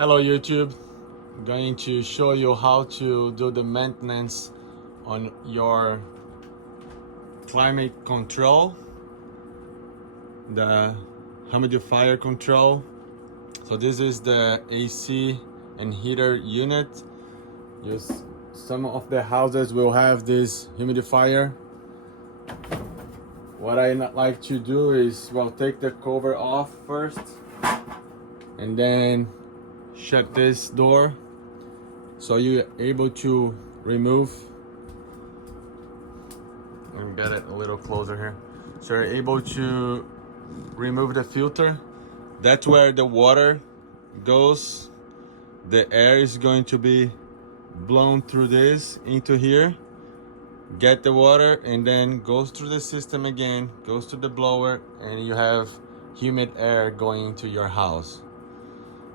Hello YouTube, I'm going to show you how to do the maintenance on your climate control, the humidifier control. So this is the AC and heater unit. Some of the houses will have this humidifier. What I like to do is, well, take the cover off first and then shut this door so you're able to remove. Let me get it a little closer here. So you're able to remove the filter. That's where the water goes. The air is going to be blown through this into here, get the water, and then goes through the system again, goes to the blower, and you have humid air going into your house.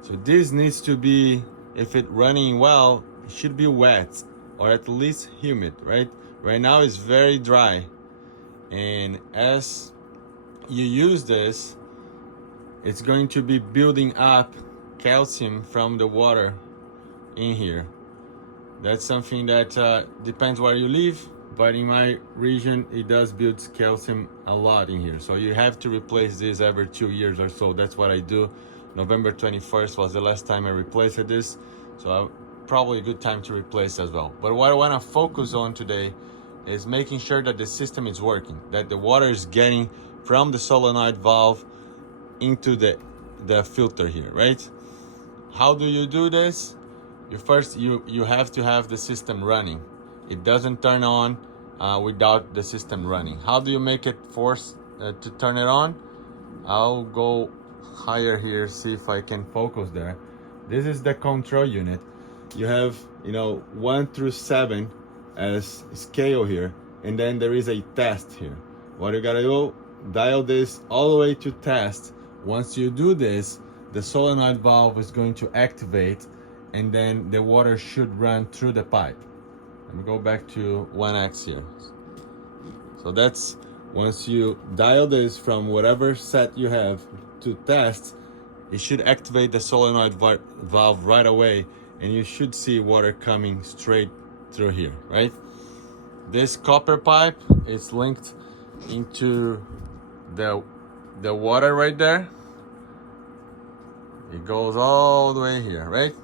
So this needs to be, if it running well, it should be wet or at least humid, right? Right now it's very dry, and as you use this, it's going to be building up calcium from the water in here. That's something that depends where you live, but in my region it does build calcium a lot in here. So you have to replace this every 2 years or so. That's what I do. November 21st was the last time I replaced this, so probably a good time to replace as well. But what I want to focus on today is making sure that the system is working, that the water is getting from the solenoid valve into the filter here, right? How do you do this? You have to have the system running. It doesn't turn on without the system running. How do you make it force to turn it on? I'll go higher here, see if I can focus there. This is the control unit. You have 1 through 7 as scale here, and then there is a test here. What you gotta do, dial this all the way to test. Once you do this, the solenoid valve is going to activate, and then the water should run through the pipe. Let me go back to 1x here. So that's, once you dial this from whatever set you have to test, it should activate the solenoid valve right away, and you should see water coming straight through here, right? This copper pipe is linked into the water right there. It goes all the way here, right?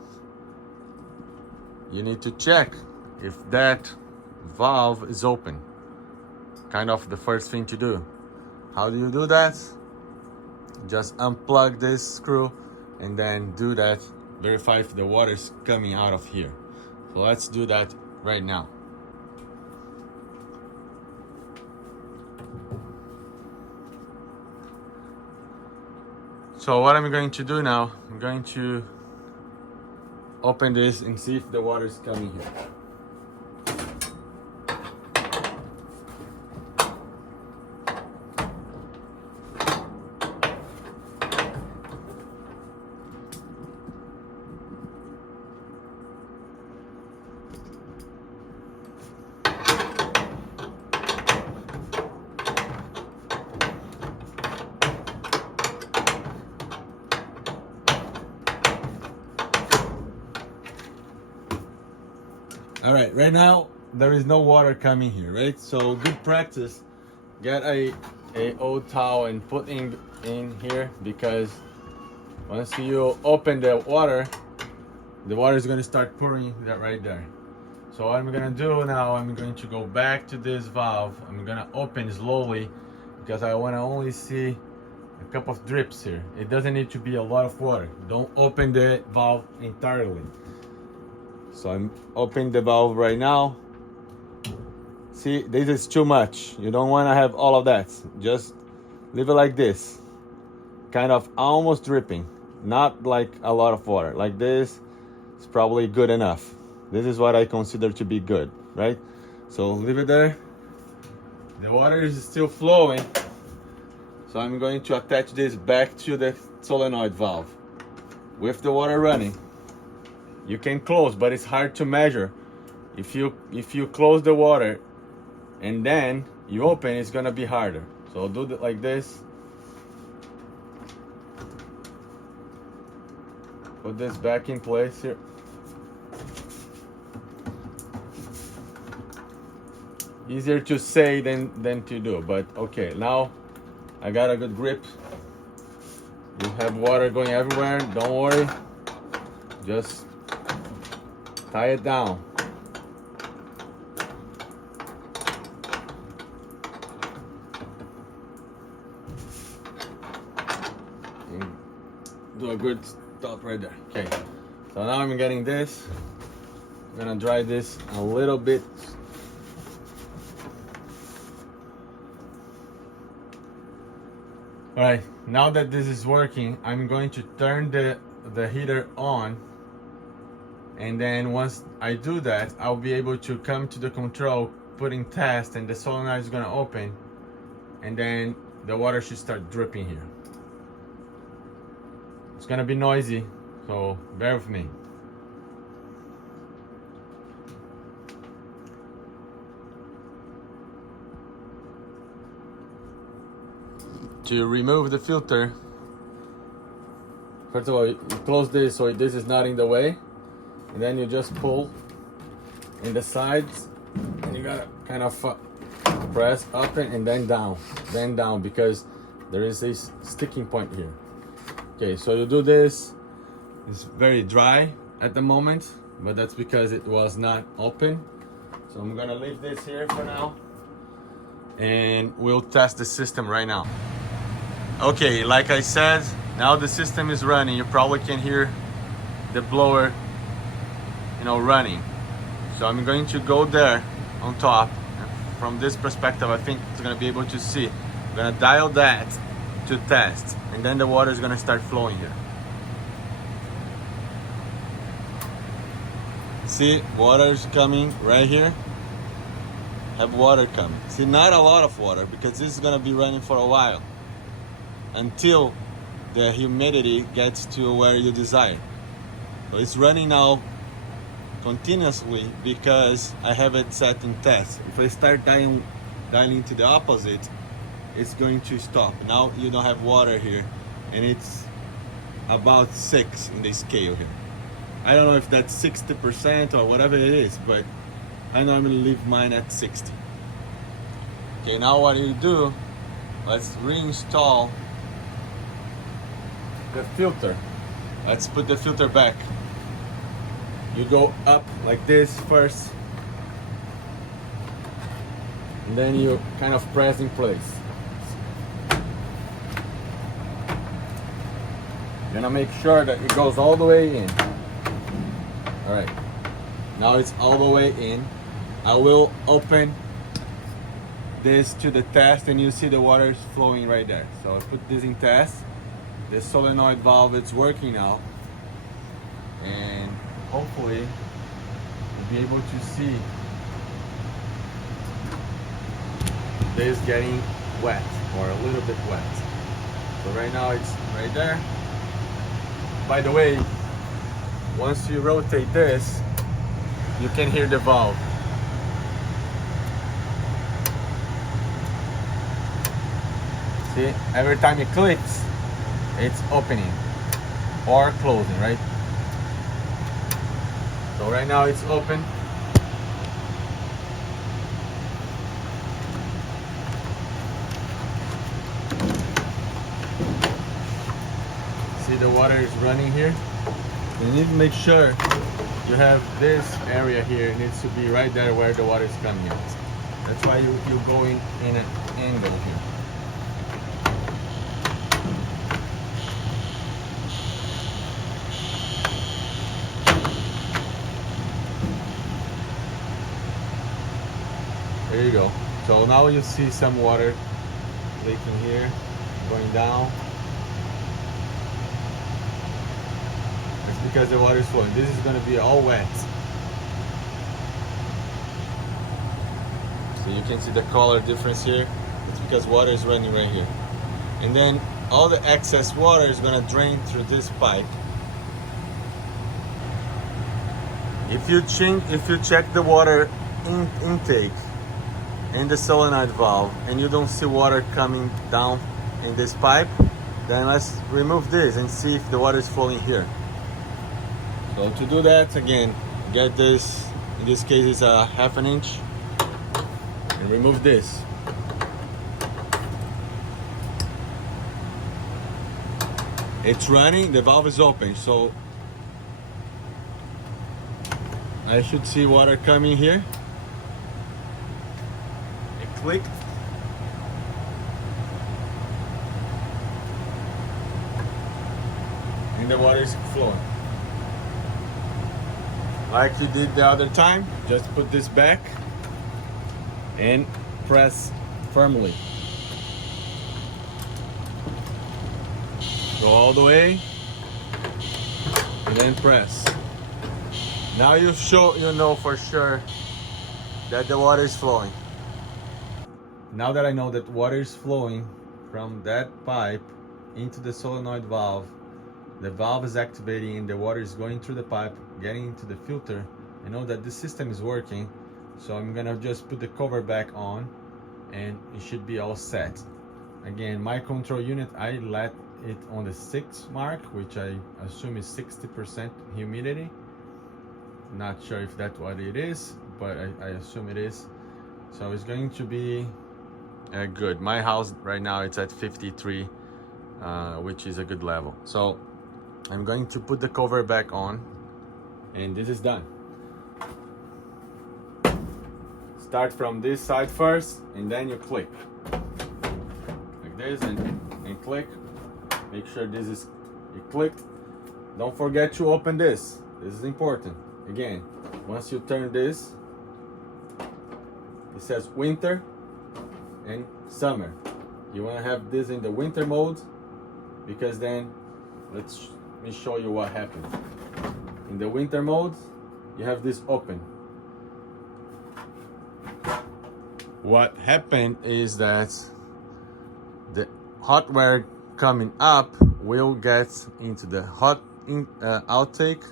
You need to check if that valve is open. Kind of the first thing to do. How do you do that? Just unplug this screw and then do that. Verify if the water is coming out of here. So let's do that right now. So what I'm going to do now, I'm going to open this and see if the water is coming here. All right, right now there is no water coming here, right? So good practice, get a old towel and put in here, because once you open the water is going to start pouring that right there. So what I'm gonna do now, I'm going to go back to this valve. I'm gonna open slowly because I want to only see a couple of drips here. It doesn't need to be a lot of water. Don't open the valve entirely. So I'm opening the valve right now. See, this is too much. You don't want to have all of that. Just leave it like this. Kind of almost dripping. Not like a lot of water. Like this is probably good enough. This is what I consider to be good, right? So leave it there. The water is still flowing. So I'm going to attach this back to the solenoid valve with the water running. You can close, but it's hard to measure. If you close the water and then you open, it's gonna be harder. So do it like this. put this back in place here. Easier to say than to do, but okay, now I got a good grip. You have water going everywhere, don't worry. Just tie it down. And do a good stop right there. Okay, so now I'm getting this. I'm gonna dry this a little bit. All right, now that this is working, I'm going to turn the heater on, and then once I do that, I'll be able to come to the control, put in test, and the solenoid is gonna open, and then the water should start dripping here. It's gonna be noisy, so bear with me. To remove the filter, first of all, you close this so this is not in the way, and then you just pull in the sides, and you gotta kind of press up and then down, because there is this sticking point here. Okay, so you do this. It's very dry at the moment, but that's because it was not open. So I'm gonna leave this here for now, and we'll test the system right now. Okay, like I said, now the system is running. You probably can hear the blower, running. So I'm going to go there on top. And from this perspective, I think it's gonna be able to see. I'm gonna dial that to test, and then the water is gonna start flowing here. See, water is coming right here. Have water coming. See, not a lot of water, because this is gonna be running for a while, until the humidity gets to where you desire. So it's running now continuously because I have it set in test. If I start dialing to the opposite, it's going to stop. Now you don't have water here, and it's about 6 in the scale here. I don't know if that's 60% or whatever it is, but I normally leave mine at 60. Okay, now what you do, let's reinstall the filter. Let's put the filter back. You go up like this first, and then you kind of press in place. You're gonna make sure that it goes all the way in. All right, now it's all the way in. I will open this to the test, and you see the water is flowing right there. So I put this in test. The solenoid valve is working now, and hopefully you'll be able to see this getting wet, or a little bit wet. So right now it's right there. By the way, once you rotate this, you can hear the valve. See, every time it clicks, it's opening or closing, right? So right now it's open. See, the water is running here. You need to make sure you have this area here. It needs to be right there where the water is coming out. That's why you're going in an angle here. There you go. So now you see some water leaking here, going down. It's because the water is flowing. This is going to be all wet. So you can see the color difference here. It's because water is running right here. And then all the excess water is going to drain through this pipe. If you check the water intake in the solenoid valve and you don't see water coming down in this pipe, then let's remove this and see if the water is flowing here. So to do that, again, get this, in this case it's a 1/2 inch, and remove this. It's running, the valve is open, so I should see water coming here. It clicked. And the water is flowing. Like you did the other time, just put this back and press firmly. Go all the way and then press. Now you know for sure that the water is flowing. Now that I know that water is flowing from that pipe into the solenoid valve, the valve is activating and the water is going through the pipe, getting into the filter. I know that the system is working, so I'm gonna just put the cover back on and it should be all set. Again, my control unit, I let it on the 6 mark, which I assume is 60% humidity. Not sure if that's what it is, but I assume it is. So it's going to be good. My house right now it's at 53, which is a good level. So I'm going to put the cover back on, and this is done. Start from this side first, and then you click like this, and click. Make sure this is it clicked. Don't forget to open this. This is important. Again, once you turn this, it says winter and summer. You want to have this in the winter mode, because then let me show you what happened. In the winter mode, you have this open. What happened is that the hot air coming up will get into the outtake.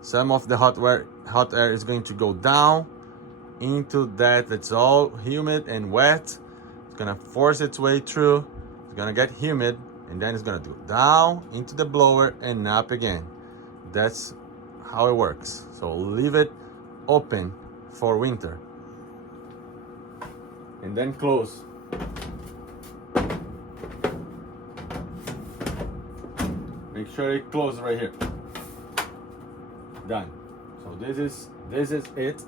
Some of the hot air is going to go down into that's all humid and wet. It's gonna force its way through. It's gonna get humid, and then it's gonna go down into the blower and up again. That's how it works. So leave it open for winter, and then close. Make sure it closes right here. Done. So this is it.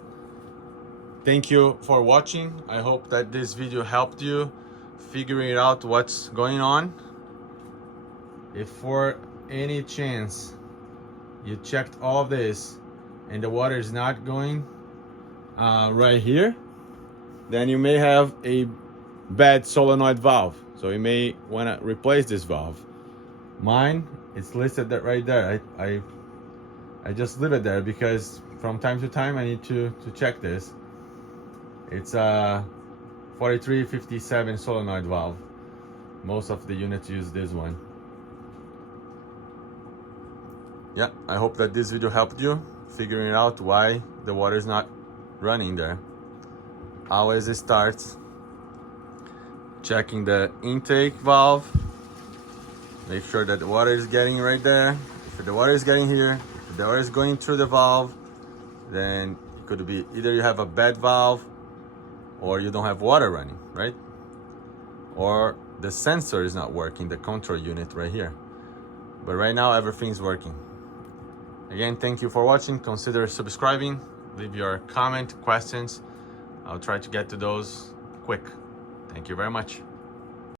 Thank you for watching. I hope that this video helped you figuring out what's going on. If for any chance you checked all of this and the water is not going right here, then you may have a bad solenoid valve. So you may want to replace this valve. Mine, it's listed that right there. I just leave it there because from time to time I need to check this. It's a 4357 solenoid valve. Most of the units use this one. Yeah, I hope that this video helped you figuring out why the water is not running there. Always start checking the intake valve. Make sure that the water is getting right there. If the water is getting here, if the water is going through the valve, then it could be either you have a bad valve or you don't have water running, right? Or the sensor is not working, the control unit right here. But right now everything's working. Again, thank you for watching. Consider subscribing. Leave your comment, questions. I'll try to get to those quick. Thank you very much.